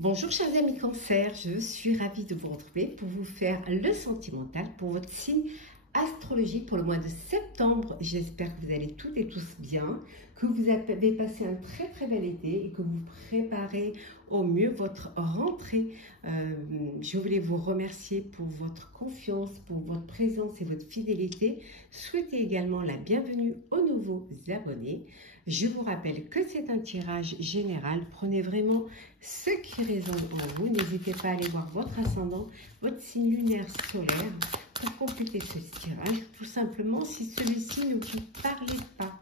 Bonjour chers amis Cancer, je suis ravie de vous retrouver pour vous faire le sentimental pour votre signe astrologique pour le mois de septembre. J'espère que vous allez toutes et tous bien, que vous avez passé un très bel été et que vous préparez au mieux votre rentrée. Je voulais vous remercier pour votre confiance, pour votre présence et votre fidélité. Souhaitez également la bienvenue aux nouveaux abonnés. Je vous rappelle que c'est un tirage général. Prenez vraiment ce qui résonne en vous. N'hésitez pas à aller voir votre ascendant, votre signe lunaire solaire pour compléter ce tirage. Tout simplement si celui-ci ne vous parlait pas.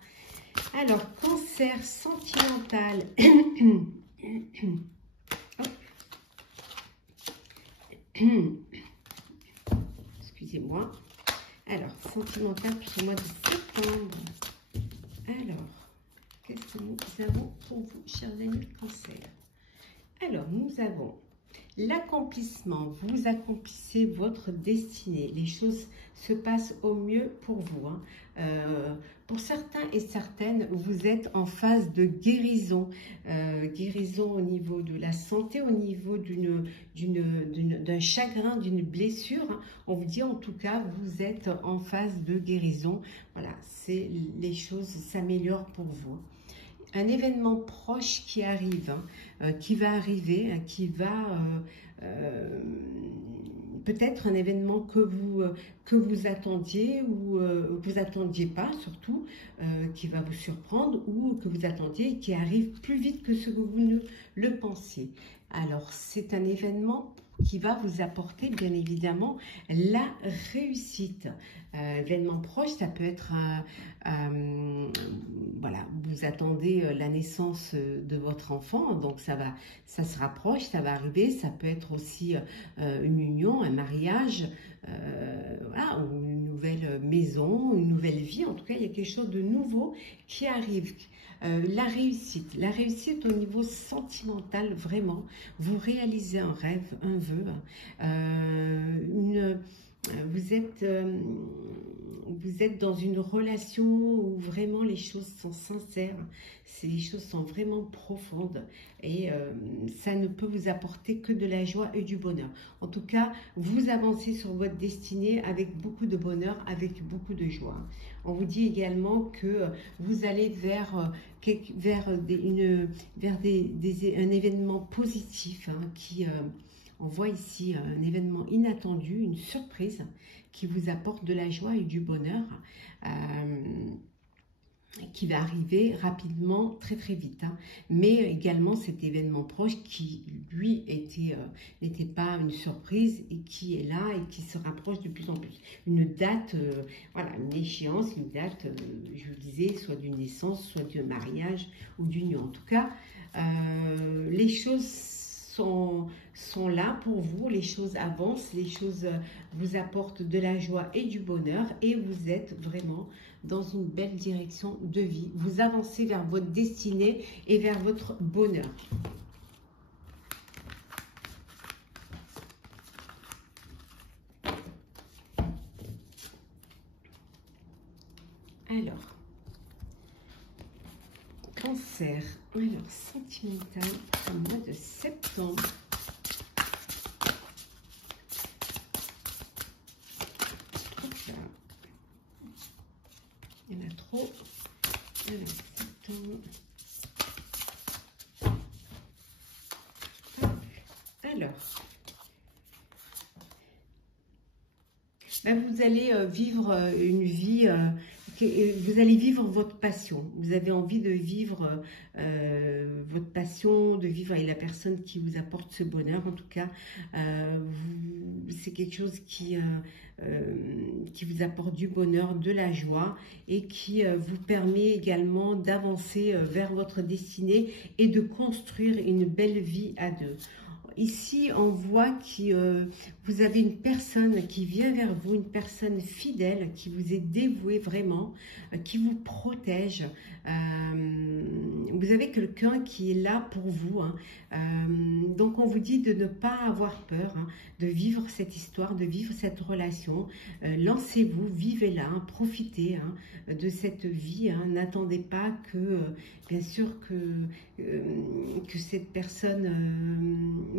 Alors, cancer sentimental. Excusez-moi. Alors, sentimental pour ce mois de septembre. Alors, qu'est-ce que nous avons pour vous, chers amis cancer? Alors, nous avons l'accomplissement. Vous accomplissez votre destinée. Les choses se passent au mieux pour vous. Pour certains et certaines, vous êtes en phase de guérison. Guérison au niveau de la santé, au niveau d'un chagrin, d'une blessure. On vous dit en tout cas, vous êtes en phase de guérison. Voilà, les choses s'améliorent pour vous. Un événement proche qui arrive, qui va arriver, qui va peut-être un événement que vous attendiez ou que vous attendiez pas surtout, qui va vous surprendre ou que vous attendiez et qui arrive plus vite que ce que vous ne le pensiez. Alors c'est un événement qui va vous apporter bien évidemment la réussite. Événement proche, ça peut être voilà, vous attendez la naissance de votre enfant, donc ça se rapproche, ça va arriver. Ça peut être aussi une union, un mariage, voilà, ou une nouvelle maison, une nouvelle vie. En tout cas, il y a quelque chose de nouveau qui arrive. La réussite au niveau sentimental, vraiment, vous réalisez un rêve, un vœu, vous êtes dans une relation où vraiment les choses sont sincères, les choses sont vraiment profondes et ça ne peut vous apporter que de la joie et du bonheur. En tout cas, vous avancez sur votre destinée avec beaucoup de bonheur, avec beaucoup de joie. On vous dit également que vous allez vers un événement positif qui... on voit ici un événement inattendu, une surprise qui vous apporte de la joie et du bonheur qui va arriver rapidement, très vite. Mais également cet événement proche qui, lui, n'était pas une surprise et qui est là et qui se rapproche de plus en plus. Une date, voilà, une échéance, une date, je vous disais, soit d'une naissance, soit d'un mariage ou d'union. En tout cas, les choses sont là pour vous, les choses avancent, les choses vous apportent de la joie et du bonheur et vous êtes vraiment dans une belle direction de vie. Vous avancez vers votre destinée et vers votre bonheur. Alors, cancer, alors sentimental au mois de septembre. Il y en a trop. Alors, septembre. Alors, ben vous allez vivre une vie, vous allez vivre votre passion. Vous avez envie de vivre votre passion, de vivre avec la personne qui vous apporte ce bonheur. En tout cas, c'est quelque chose qui vous apporte du bonheur, de la joie et qui vous permet également d'avancer vers votre destinée et de construire une belle vie à deux. Ici, on voit que vous avez une personne qui vient vers vous, une personne fidèle, qui vous est dévouée vraiment, qui vous protège. Vous avez quelqu'un qui est là pour vous. Donc, on vous dit de ne pas avoir peur, de vivre cette histoire, de vivre cette relation. Lancez-vous, vivez-la, profitez de cette vie. N'attendez pas que, bien sûr, que cette personne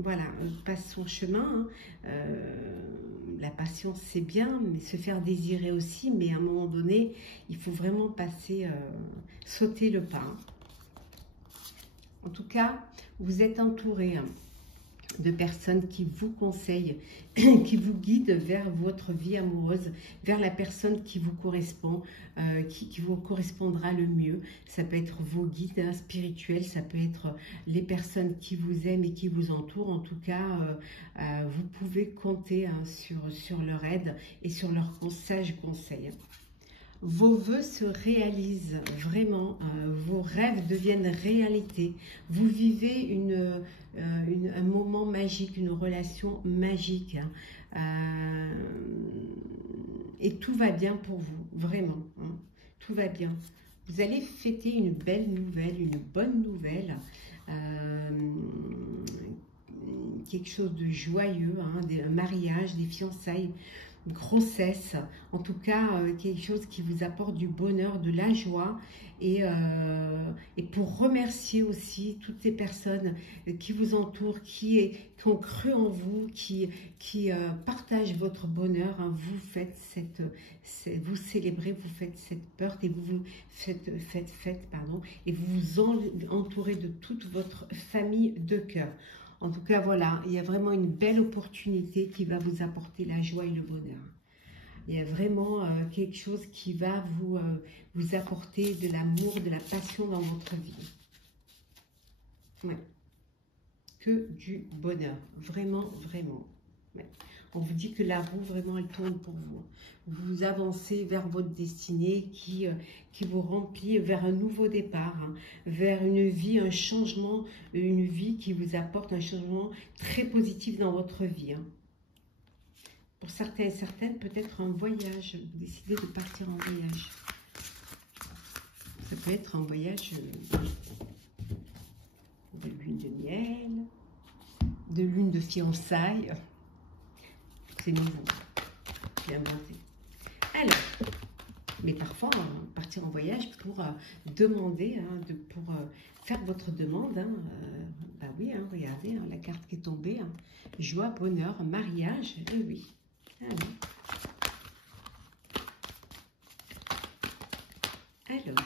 voilà, passe son chemin. Hein. La patience, c'est bien, mais se faire désirer aussi. Mais à un moment donné, il faut vraiment passer, sauter le pas. Hein. En tout cas, vous êtes entouré de personnes qui vous conseillent, qui vous guident vers votre vie amoureuse, vers la personne qui vous correspond, qui vous correspondra le mieux. Ça peut être vos guides spirituels, ça peut être les personnes qui vous aiment et qui vous entourent. En tout cas, vous pouvez compter sur leur aide et sur leurs sages conseils. Vos vœux se réalisent vraiment, vos rêves deviennent réalité. Vous vivez un moment magique, une relation magique. Hein. Et tout va bien pour vous, vraiment. Hein. Tout va bien. Vous allez fêter une belle nouvelle, une bonne nouvelle. Quelque chose de joyeux, hein, un mariage, des fiançailles, grossesse, en tout cas quelque chose qui vous apporte du bonheur, de la joie et pour remercier aussi toutes ces personnes qui vous entourent, qui ont cru en vous, qui partagent votre bonheur. Hein. Vous faites vous célébrez, vous faites cette peur et vous faites pardon, et vous vous entourez de toute votre famille de cœur. En tout cas, voilà, il y a vraiment une belle opportunité qui va vous apporter la joie et le bonheur. Il y a vraiment quelque chose qui va vous apporter de l'amour, de la passion dans votre vie. Ouais. Que du bonheur. Vraiment, vraiment. Ouais. On vous dit que la roue, vraiment, elle tourne pour vous. Vous avancez vers votre destinée qui vous remplit vers un nouveau départ, hein, vers une vie, un changement, une vie qui vous apporte un changement très positif dans votre vie. Hein. Pour certains et certaines, peut-être un voyage. Vous décidez de partir en voyage. Ça peut être un voyage de lune de miel, de lune de fiançailles. C'est nouveau, j'ai inventé. Alors, mais parfois, partir en voyage pour demander, hein, pour faire votre demande. Hein, bah oui, hein, regardez, hein, la carte qui est tombée. Hein, joie, bonheur, mariage, et oui. Alors,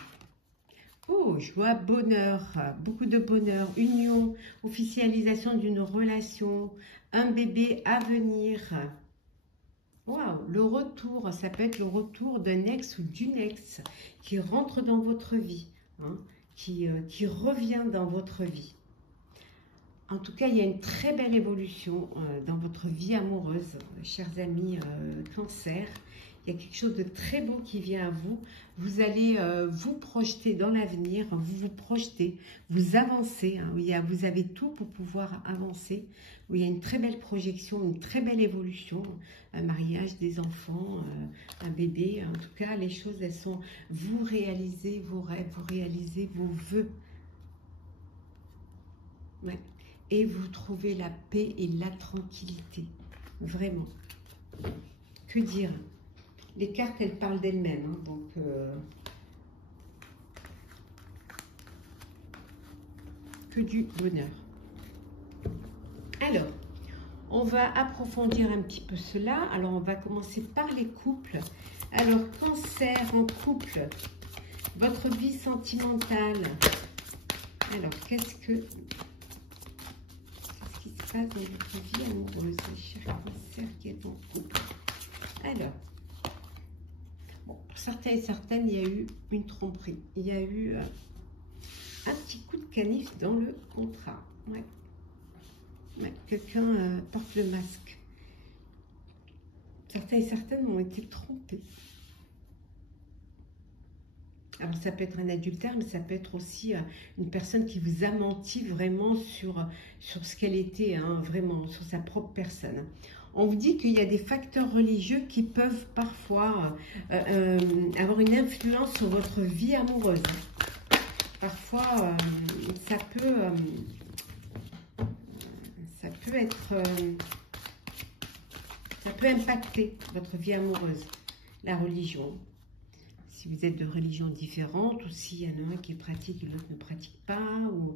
oh, joie, bonheur, beaucoup de bonheur, union, officialisation d'une relation, un bébé à venir. Waouh, le retour, ça peut être le retour d'un ex ou d'une ex qui rentre dans votre vie, hein, qui revient dans votre vie. En tout cas, il y a une très belle évolution dans votre vie amoureuse, chers amis Cancer. Il y a quelque chose de très beau qui vient à vous. Vous allez vous projeter dans l'avenir, vous vous projetez, vous avancez. Hein, vous avez tout pour pouvoir avancer. Il y a une très belle projection, une très belle évolution. Un mariage, des enfants, un bébé. En tout cas, les choses, elles sont... Vous réalisez vos rêves, vous réalisez vos vœux. Ouais. Et vous trouvez la paix et la tranquillité. Vraiment. Que dire ? Les cartes, elles parlent d'elles-mêmes. Hein, donc, que du bonheur. Alors, on va approfondir un petit peu cela. Alors, on va commencer par les couples. Alors, Cancer en couple, votre vie sentimentale. Alors, qu'est-ce qui se passe dans votre vie amoureuse, cher Cancer qui est en couple? Alors, bon, pour certains et certaines, il y a eu une tromperie. Il y a eu un petit coup de canif dans le contrat. Ouais. Ouais, quelqu'un porte le masque. Certains et certaines ont été trompés. Alors, ça peut être un adultère, mais ça peut être aussi une personne qui vous a menti vraiment sur ce qu'elle était, hein, vraiment, sur sa propre personne. On vous dit qu'il y a des facteurs religieux qui peuvent parfois avoir une influence sur votre vie amoureuse. Parfois, ça peut impacter votre vie amoureuse, la religion. si vous êtes de religions différentes, ou s'il y en a un qui pratique et l'autre ne pratique pas, ou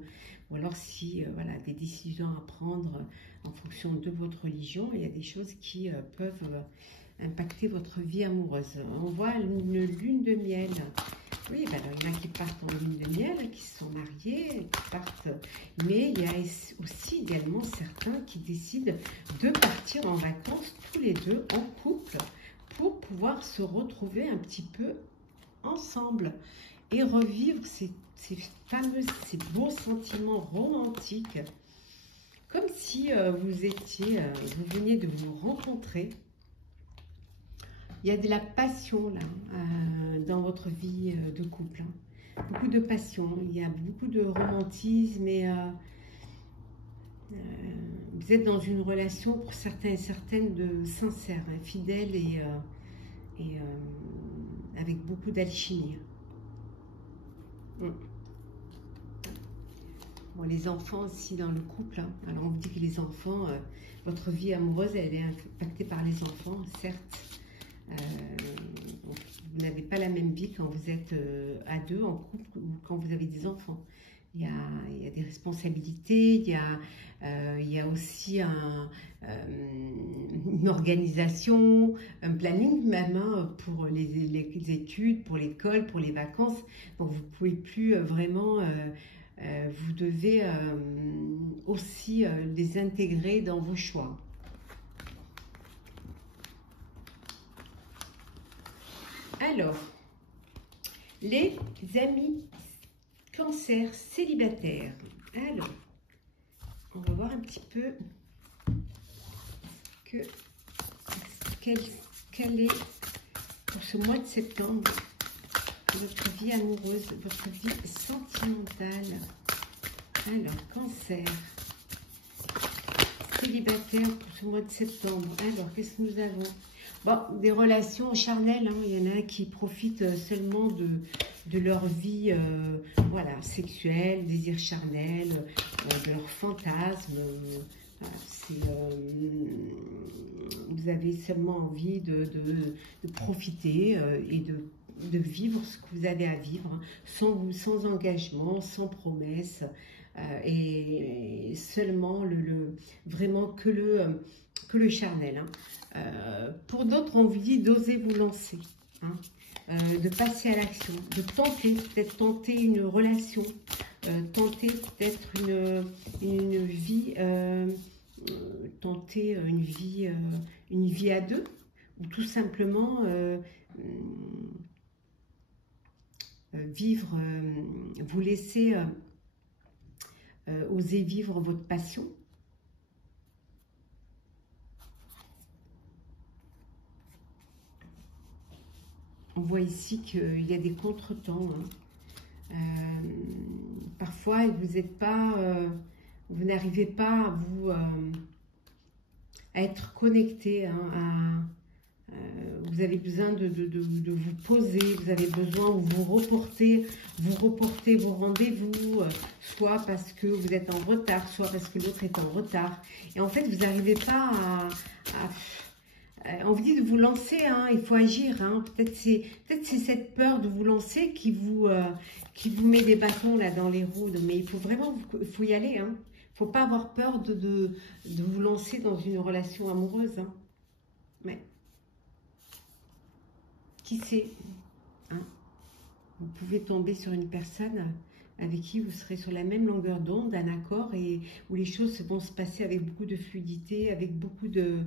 alors si, voilà, des décisions à prendre en fonction de votre religion, il y a des choses qui peuvent impacter votre vie amoureuse. On voit une lune de miel. Oui, ben alors, il y en a qui partent en lune de miel, qui se sont mariés, qui partent, mais il y a aussi également certains qui décident de partir en vacances tous les deux en couple pour pouvoir se retrouver un petit peu ensemble et revivre ces beaux sentiments romantiques, comme si vous veniez de vous rencontrer. Il y a de la passion là, dans votre vie de couple. Hein. Beaucoup de passion, il y a beaucoup de romantisme et vous êtes dans une relation pour certains et certaines de sincère, hein, fidèle et avec beaucoup d'alchimie. Bon, les enfants aussi dans le couple. Hein. Alors on vous dit que les enfants, votre vie amoureuse, elle est impactée par les enfants, certes. Vous n'avez pas la même vie quand vous êtes à deux en couple ou quand vous avez des enfants. Il y a des responsabilités, il y a aussi une organisation, un planning même hein, pour les études, pour l'école, pour les vacances. Donc vous ne pouvez plus vraiment, vous devez aussi les intégrer dans vos choix. Alors, les amis Cancer célibataires. Alors, on va voir un petit peu quelle est pour ce mois de septembre votre vie amoureuse, votre vie sentimentale. Alors, Cancer célibataire pour ce mois de septembre. Alors, qu'est-ce que nous avons? Bon, des relations charnelles, hein. Il y en a qui profitent seulement de leur vie voilà, sexuelle, désir charnel, de leur fantasme. Voilà, vous avez seulement envie de profiter et de vivre ce que vous avez à vivre, hein, sans engagement, sans promesse, et seulement vraiment que le charnel. Hein. Pour d'autres, on vous dit d'oser vous lancer, hein, de passer à l'action, de peut-être tenter une relation, tenter peut-être une vie, tenter une vie à deux, ou tout simplement vivre, vous laisser oser vivre votre passion. On voit ici qu'il y a des contretemps. Hein. Parfois, vous n'arrivez pas à être connecté. Hein, vous avez besoin de vous poser. Vous avez besoin de vous reporter vos rendez-vous, soit parce que vous êtes en retard, soit parce que l'autre est en retard. Et en fait, vous n'arrivez pas on vous dit de vous lancer, hein, il faut agir. Hein. Peut-être c'est cette peur de vous lancer qui vous met des bâtons là dans les roues. Mais il faut vraiment, y aller. Hein. Il ne faut pas avoir peur de vous lancer dans une relation amoureuse. Hein. Mais qui sait, hein. Vous pouvez tomber sur une personne avec qui vous serez sur la même longueur d'onde, un accord, et où les choses vont se passer avec beaucoup de fluidité, avec beaucoup de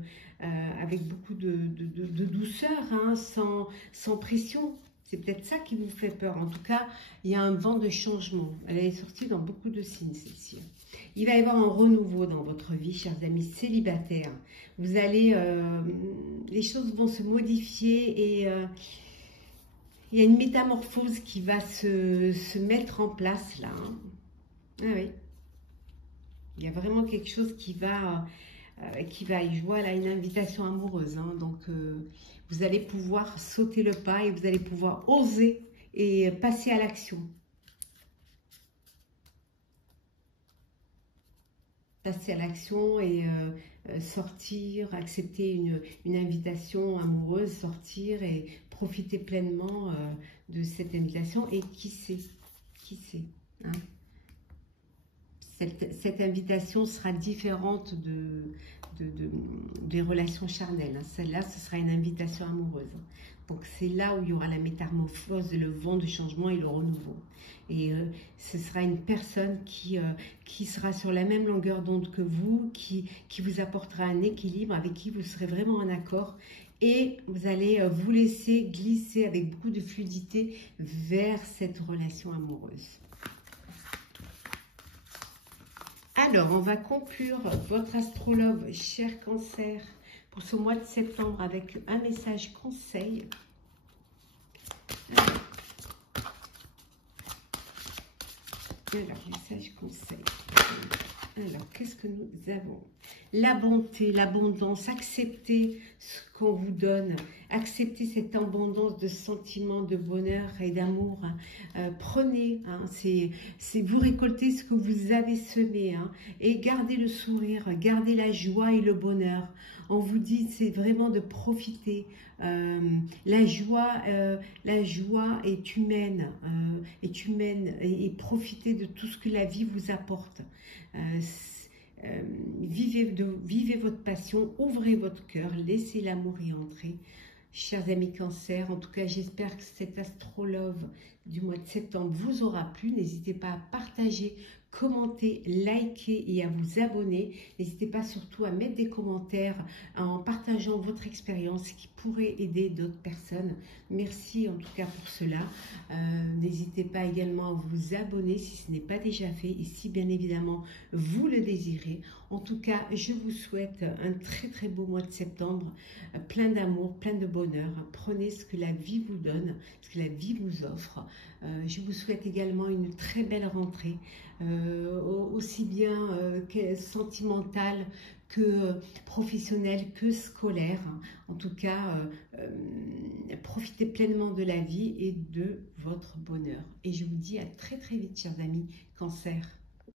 douceur, hein, sans pression. C'est peut-être ça qui vous fait peur. En tout cas, il y a un vent de changement. Elle est sortie dans beaucoup de signes, celle-ci. Il va y avoir un renouveau dans votre vie, chers amis célibataires. Vous allez, les choses vont se modifier et il y a une métamorphose qui va se mettre en place là. Hein. Ah oui. Il y a vraiment quelque chose qui va, je vois là une invitation amoureuse. Hein. Donc, vous allez pouvoir sauter le pas et vous allez pouvoir oser et passer à l'action. passer à l'action et sortir, accepter une invitation amoureuse, sortir et profiter pleinement de cette invitation. Et qui sait, hein, cette invitation sera différente des relations charnelles. Hein. Celle-là, ce sera une invitation amoureuse. Donc, c'est là où il y aura la métamorphose, le vent de changement et le renouveau. Et ce sera une personne qui sera sur la même longueur d'onde que vous, qui vous apportera un équilibre, avec qui vous serez vraiment en accord. Et vous allez vous laisser glisser avec beaucoup de fluidité vers cette relation amoureuse. Alors, on va conclure votre astrologue, cher Cancer, pour ce mois de septembre avec un message conseil. Alors, message conseil. Alors, qu'est-ce que nous avons? La bonté, l'abondance, acceptez ce qu'on vous donne, acceptez cette abondance de sentiments, de bonheur et d'amour. Prenez, hein, c'est vous récoltez ce que vous avez semé, hein, et gardez le sourire, gardez la joie et le bonheur. On vous dit, c'est vraiment de profiter. La joie est humaine, et profitez de tout ce que la vie vous apporte. Vivez votre passion, ouvrez votre cœur, laissez l'amour y entrer. Chers amis Cancer, en tout cas, j'espère que cet astrologue du mois de septembre vous aura plu. N'hésitez pas à partager, commenter, liker et à vous abonner. N'hésitez pas surtout à mettre des commentaires en partageant votre expérience qui pourrait aider d'autres personnes. Merci en tout cas pour cela. N'hésitez pas également à vous abonner si ce n'est pas déjà fait et si bien évidemment vous le désirez. En tout cas, je vous souhaite un très très beau mois de septembre, plein d'amour, plein de bonheur. Prenez ce que la vie vous donne, ce que la vie vous offre. Je vous souhaite également une très belle rentrée, aussi bien sentimentale que professionnelle, que scolaire. En tout cas, profitez pleinement de la vie et de votre bonheur. Et je vous dis à très très vite, chers amis Cancer.